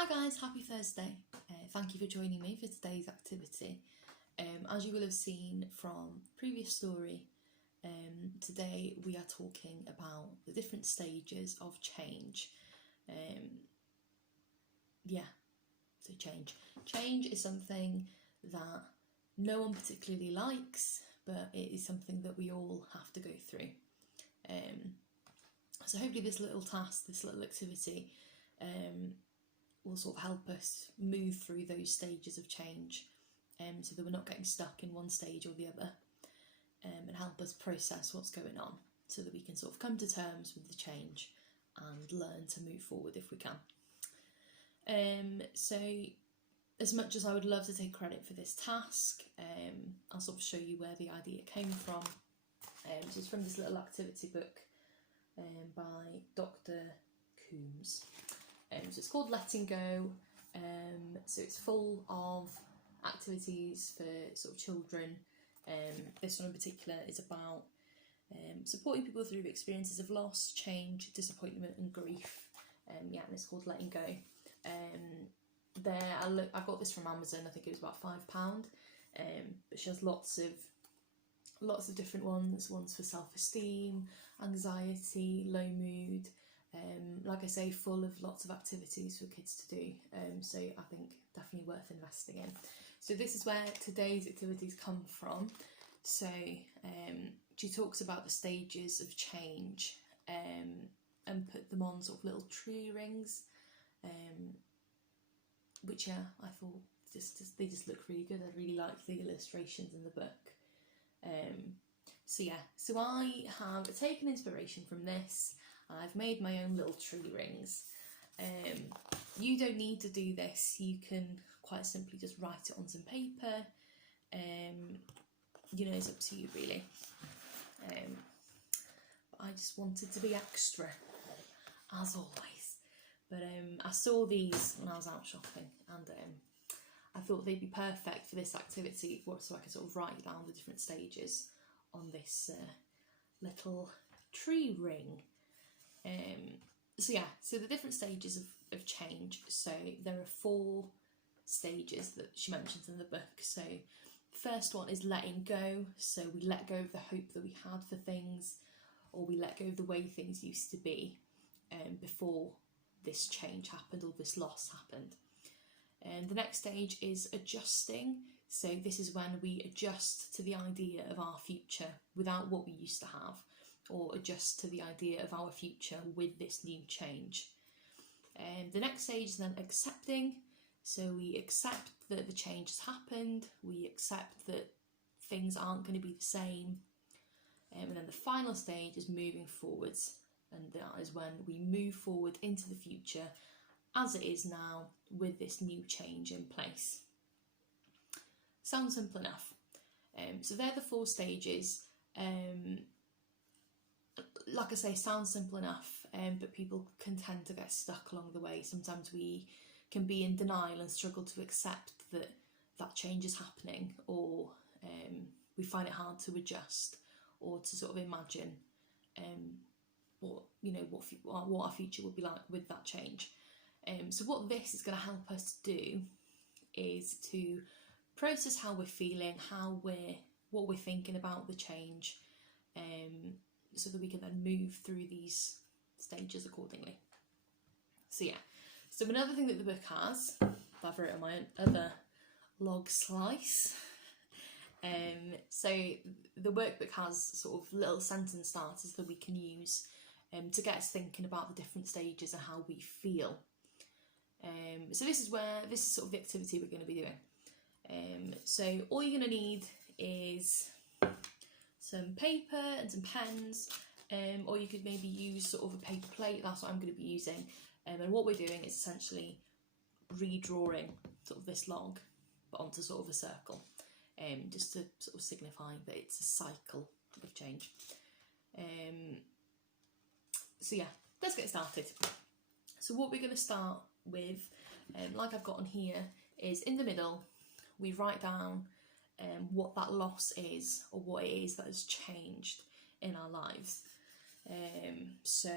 Hi guys, happy Thursday. Thank you for joining me for today's activity. As you will have seen from the previous story, today we are talking about the different stages of change. So change. Change is something that no one particularly likes, but it is something that we all have to go through. So hopefully this little task, this little activity, will sort of help us move through those stages of change, so that we're not getting stuck in one stage or the other, and help us process what's going on so that we can sort of come to terms with the change and learn to move forward if we can. So as much as I would love to take credit for this task, I'll sort of show you where the idea came from. So it's from this little activity book by Dr. Coombs. So it's called Letting Go. So it's full of activities for sort of children. This one in particular is about supporting people through experiences of loss, change, disappointment and grief. And it's called Letting Go. I got this from Amazon. I think it was about £5. But she has lots of different ones. Ones for self-esteem, anxiety, low mood. Like I say, full of lots of activities for kids to do, so I think definitely worth investing in. So this is where today's activities come from. So she talks about the stages of change, and put them on sort of little tree rings, which I thought they just look really good. I really like the illustrations in the book. So I have taken inspiration from this. I've made my own little tree rings. You don't need to do this. You can quite simply just write it on some paper. It's up to you really. But I just wanted to be extra, as always. But I saw these when I was out shopping, and I thought they'd be perfect for this activity, so I could sort of write down the different stages on this little tree ring. So the different stages of change. So there are 4 stages that she mentions in the book. So the first one is letting go. So we let go of the hope that we had for things, or we let go of the way things used to be before this change happened or this loss happened. And the next stage is adjusting. So this is when we adjust to the idea of our future without what we used to have, or adjust to the idea of our future with this new change. And the next stage is then accepting. So we accept that the change has happened, we accept that things aren't going to be the same. And then the final stage is moving forwards, and that is when we move forward into the future as it is now with this new change in place. Sounds simple enough. So they're the 4 stages. Like I say, sounds simple enough, but people can tend to get stuck along the way. Sometimes we can be in denial and struggle to accept that change is happening, or we find it hard to adjust or to sort of imagine what our future would be like with that change. So what this is going to help us do is to process how we're feeling, what we're thinking about the change, so that we can then move through these stages accordingly. So another thing that the book has, I've written on my other log slice. So the workbook has sort of little sentence starters that we can use to get us thinking about the different stages and how we feel. So this is sort of the activity we're going to be doing. So all you're going to need is some paper and some pens, or you could maybe use sort of a paper plate. That's what I'm going to be using. And what we're doing is essentially redrawing sort of this log, but onto sort of a circle, just to sort of signify that it's a cycle of change. Let's get started. So what we're going to start with, like I've got on here, is in the middle we write down what that loss is, or what it is that has changed in our lives. So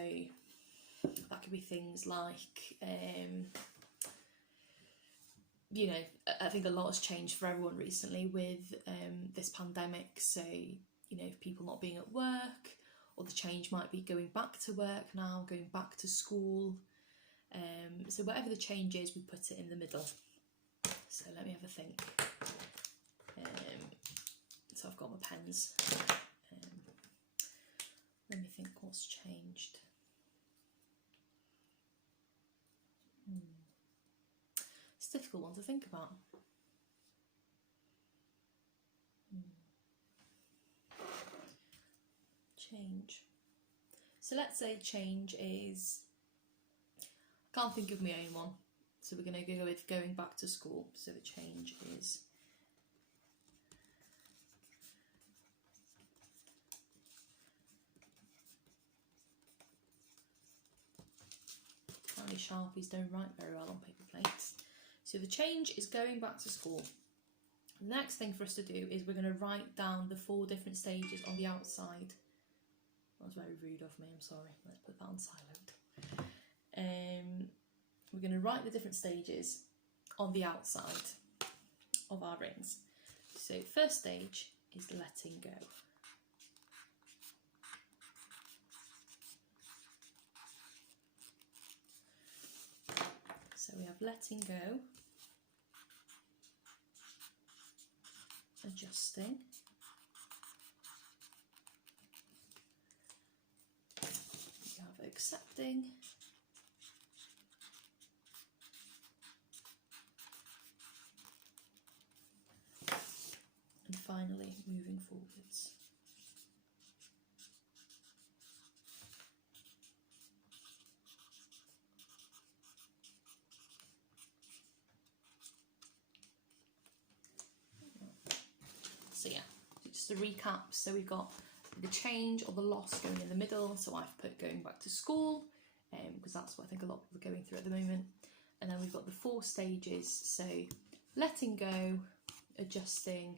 that could be things like you know, I think a lot has changed for everyone recently with this pandemic. So, you know, people not being at work, or the change might be going back to work now, going back to school. So whatever the change is, we put it in the middle. So let me have a think. So I've got my pens. Let me think what's changed. It's a difficult one to think about. Change. So let's say change is, I can't think of my own one. So we're going to go with going back to school. So the change is apparently Sharpies don't write very well on paper plates. So the change is going back to school. The next thing for us to do is we're going to write down the 4 different stages on the outside. That was very rude of me, I'm sorry. Let's put that on silent. We're going to write the different stages on the outside of our rings. So first stage is letting go. So we have letting go, adjusting, we have accepting, and finally moving forwards. So yeah, just a recap. So we've got the change or the loss going in the middle. So I've put going back to school, because that's what I think a lot of people are going through at the moment. And then we've got the 4 stages. So letting go, adjusting,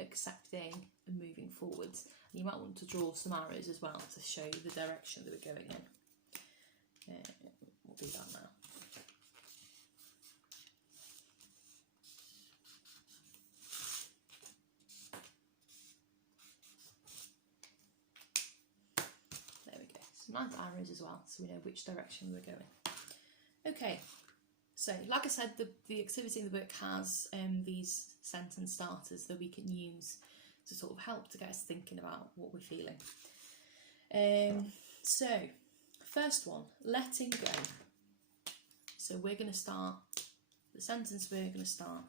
accepting, and moving forwards. And you might want to draw some arrows as well to show the direction that we're going in. We'll do that now. Nice arrows as well, so we know which direction we're going. Okay, so like I said, the activity in the book has these sentence starters that we can use to sort of help to get us thinking about what we're feeling. So first one, letting go. So we're going to start, the sentence we're going to start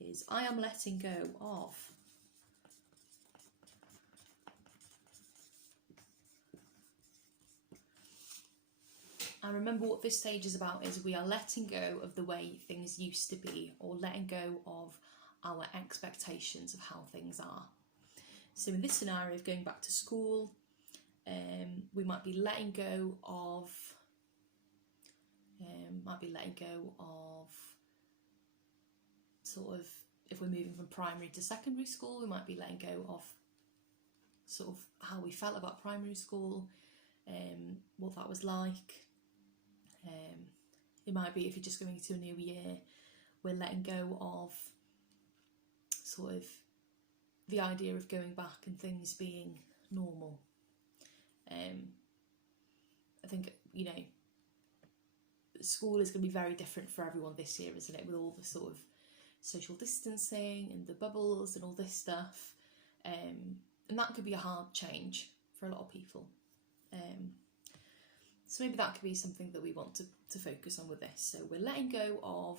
is, I am letting go of. And remember what this stage is about is we are letting go of the way things used to be, or letting go of our expectations of how things are. So in this scenario of going back to school, we might be letting go of, sort of, if we're moving from primary to secondary school, we might be letting go of sort of how we felt about primary school, what that was like. It might be if you're just going to a new year, we're letting go of sort of the idea of going back and things being normal. I think, you know, school is going to be very different for everyone this year, isn't it, with all the sort of social distancing and the bubbles and all this stuff, and that could be a hard change for a lot of people. So maybe that could be something that we want to focus on with this. So we're letting go of,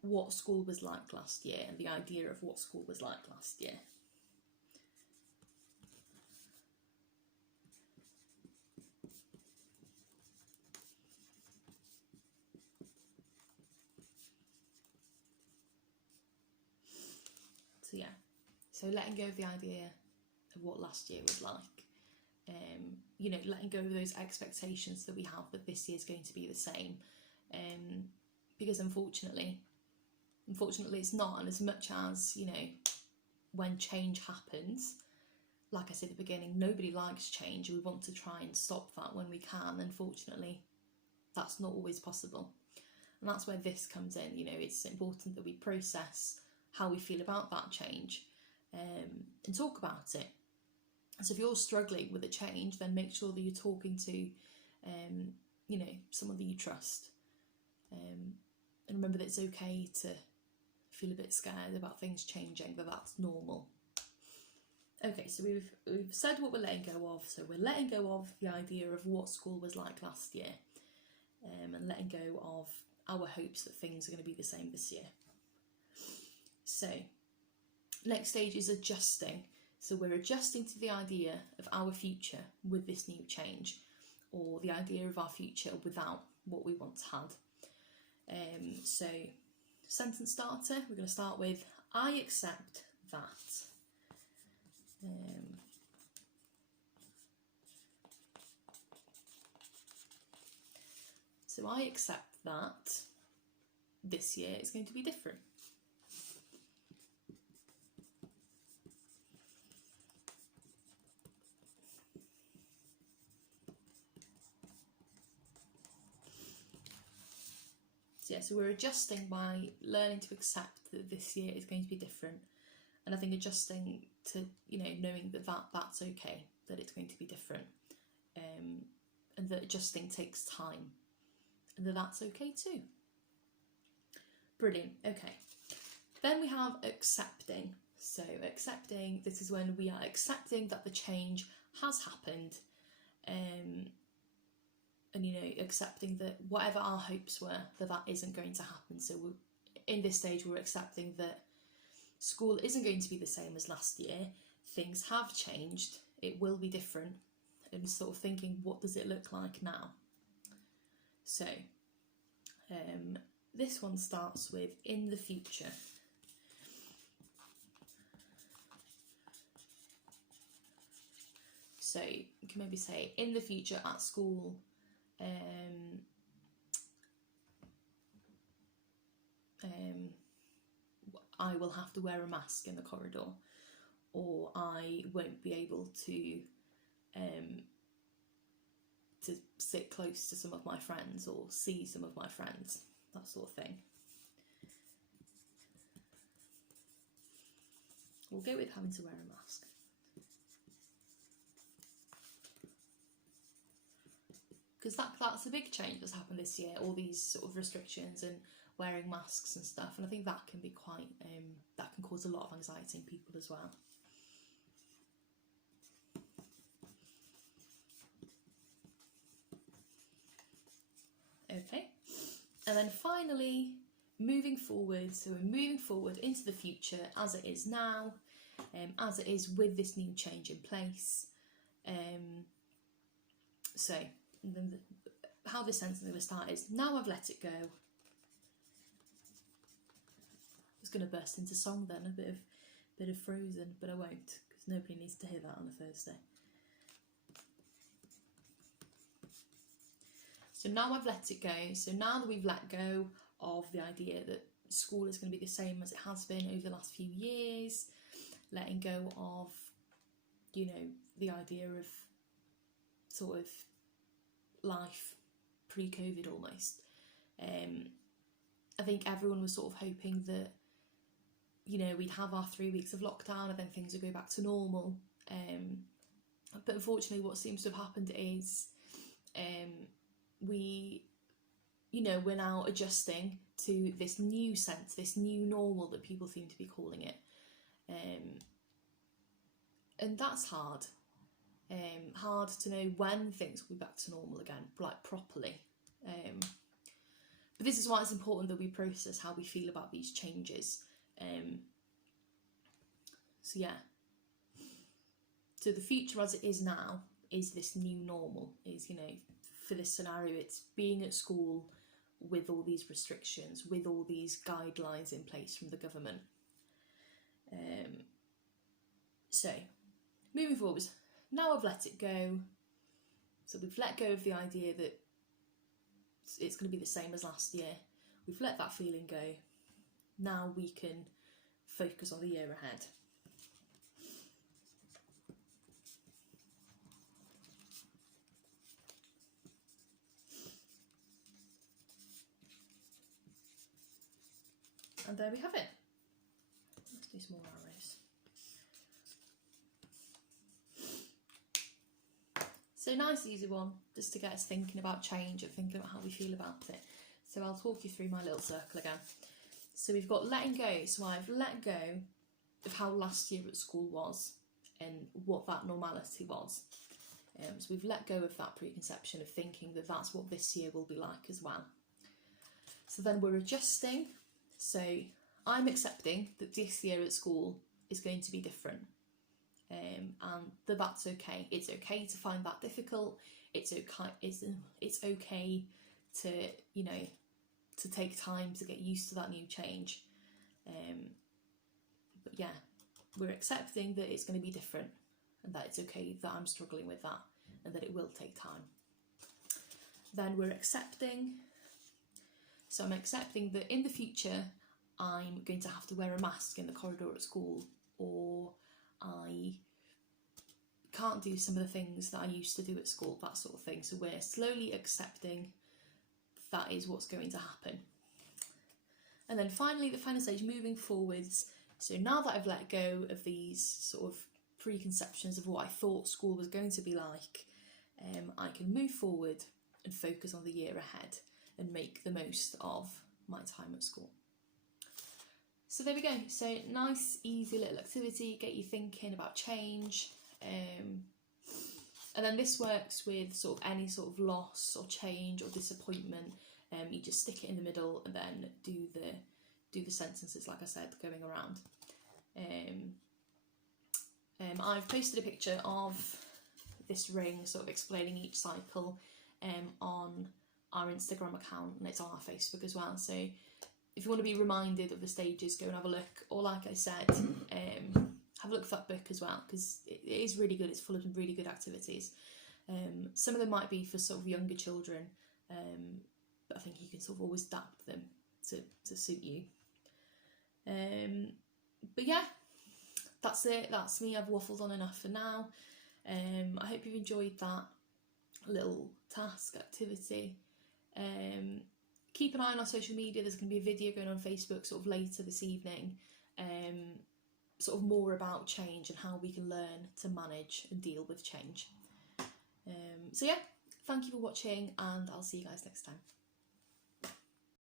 what school was like last year and the idea of what school was like last year. So yeah, so letting go of the idea of what last year was like. You know, letting go of those expectations that we have that this year's going to be the same. Because unfortunately it's not. And as much as, you know, when change happens, like I said at the beginning, nobody likes change. We want to try and stop that when we can. Unfortunately, that's not always possible. And that's where this comes in. You know, it's important that we process how we feel about that change, and talk about it. So if you're struggling with a change, then make sure that you're talking to, you know, someone that you trust. And remember that it's okay to feel a bit scared about things changing, that that's normal. Okay, so we've said what we're letting go of. So we're letting go of the idea of what school was like last year, and letting go of our hopes that things are going to be the same this year. So next stage is adjusting. So we're adjusting to the idea of our future with this new change, or the idea of our future without what we once had. So sentence starter, we're going to start with, I accept that. So I accept that this year is going to be different. So yeah, so we're adjusting by learning to accept that this year is going to be different. And I think adjusting to, you know, knowing that that's okay, that it's going to be different, and that adjusting takes time, and that's okay too. Brilliant. Okay. Then we have accepting. So accepting, this is when we are accepting that the change has happened, and you know, accepting that whatever our hopes were, that isn't going to happen. So in this stage, we're accepting that school isn't going to be the same as last year. Things have changed. It will be different. And sort of thinking, what does it look like now? So this one starts with in the future. So you can maybe say, in the future at school, I will have to wear a mask in the corridor, or I won't be able to sit close to some of my friends or see some of my friends, that sort of thing. We'll go with having to wear a mask. Because that's a big change that's happened this year, all these sort of restrictions and wearing masks and stuff, and I think that can be quite, that can cause a lot of anxiety in people as well. Okay, and then finally, moving forward. So we're moving forward into the future as it is now, as it is with this new change in place. So then how this sentence is going to start is, now I've let it go. I was going to burst into song then, a bit of Frozen, but I won't, because nobody needs to hear that on a Thursday. So now I've let it go. So now that we've let go of the idea that school is going to be the same as it has been over the last few years, letting go of, you know, the idea of sort of life pre-COVID almost. I think everyone was sort of hoping that, you know, we'd have our 3 weeks of lockdown and then things would go back to normal. But unfortunately what seems to have happened is we're now adjusting to this new sense, this new normal that people seem to be calling it. And that's hard. Hard to know when things will be back to normal again, like properly. But this is why it's important that we process how we feel about these changes. So yeah. So the future as it is now is this new normal, is, you know, for this scenario, it's being at school with all these restrictions, with all these guidelines in place from the government. So, moving forward, now I've let it go. So we've let go of the idea that it's going to be the same as last year. We've let that feeling go. Now we can focus on the year ahead. And there we have it. Let's do some more arrows. So nice easy one, just to get us thinking about change and thinking about how we feel about it. So I'll talk you through my little circle again. So we've got letting go. So I've let go of how last year at school was and what that normality was. So we've let go of that preconception of thinking that that's what this year will be like as well. So then we're adjusting. So I'm accepting that this year at school is going to be different, and that's okay. It's okay to find that difficult. It's okay to, you know, to take time to get used to that new change. But yeah, we're accepting that it's going to be different and that it's okay that I'm struggling with that and that it will take time. Then we're accepting. So I'm accepting that in the future I'm going to have to wear a mask in the corridor at school, or I can't do some of the things that I used to do at school, that sort of thing. So we're slowly accepting that is what's going to happen. And then finally, the final stage, moving forwards. So now that I've let go of these sort of preconceptions of what I thought school was going to be like, I can move forward and focus on the year ahead and make the most of my time at school. So there we go. So nice, easy little activity, get you thinking about change. And then this works with sort of any sort of loss or change or disappointment. You just stick it in the middle and then do the sentences, like I said, going around. I've posted a picture of this ring, sort of explaining each cycle, on our Instagram account, and it's on our Facebook as well. So if you want to be reminded of the stages, go and have a look. Or like I said, have a look for that book as well, because it is really good. It's full of really good activities. Some of them might be for sort of younger children, but I think you can sort of always adapt them to suit you. But yeah, that's it. That's me. I've waffled on enough for now. I hope you've enjoyed that little task activity. Keep an eye on our social media. There's going to be a video going on Facebook sort of later this evening, sort of more about change and how we can learn to manage and deal with change. So yeah, thank you for watching, and I'll see you guys next time.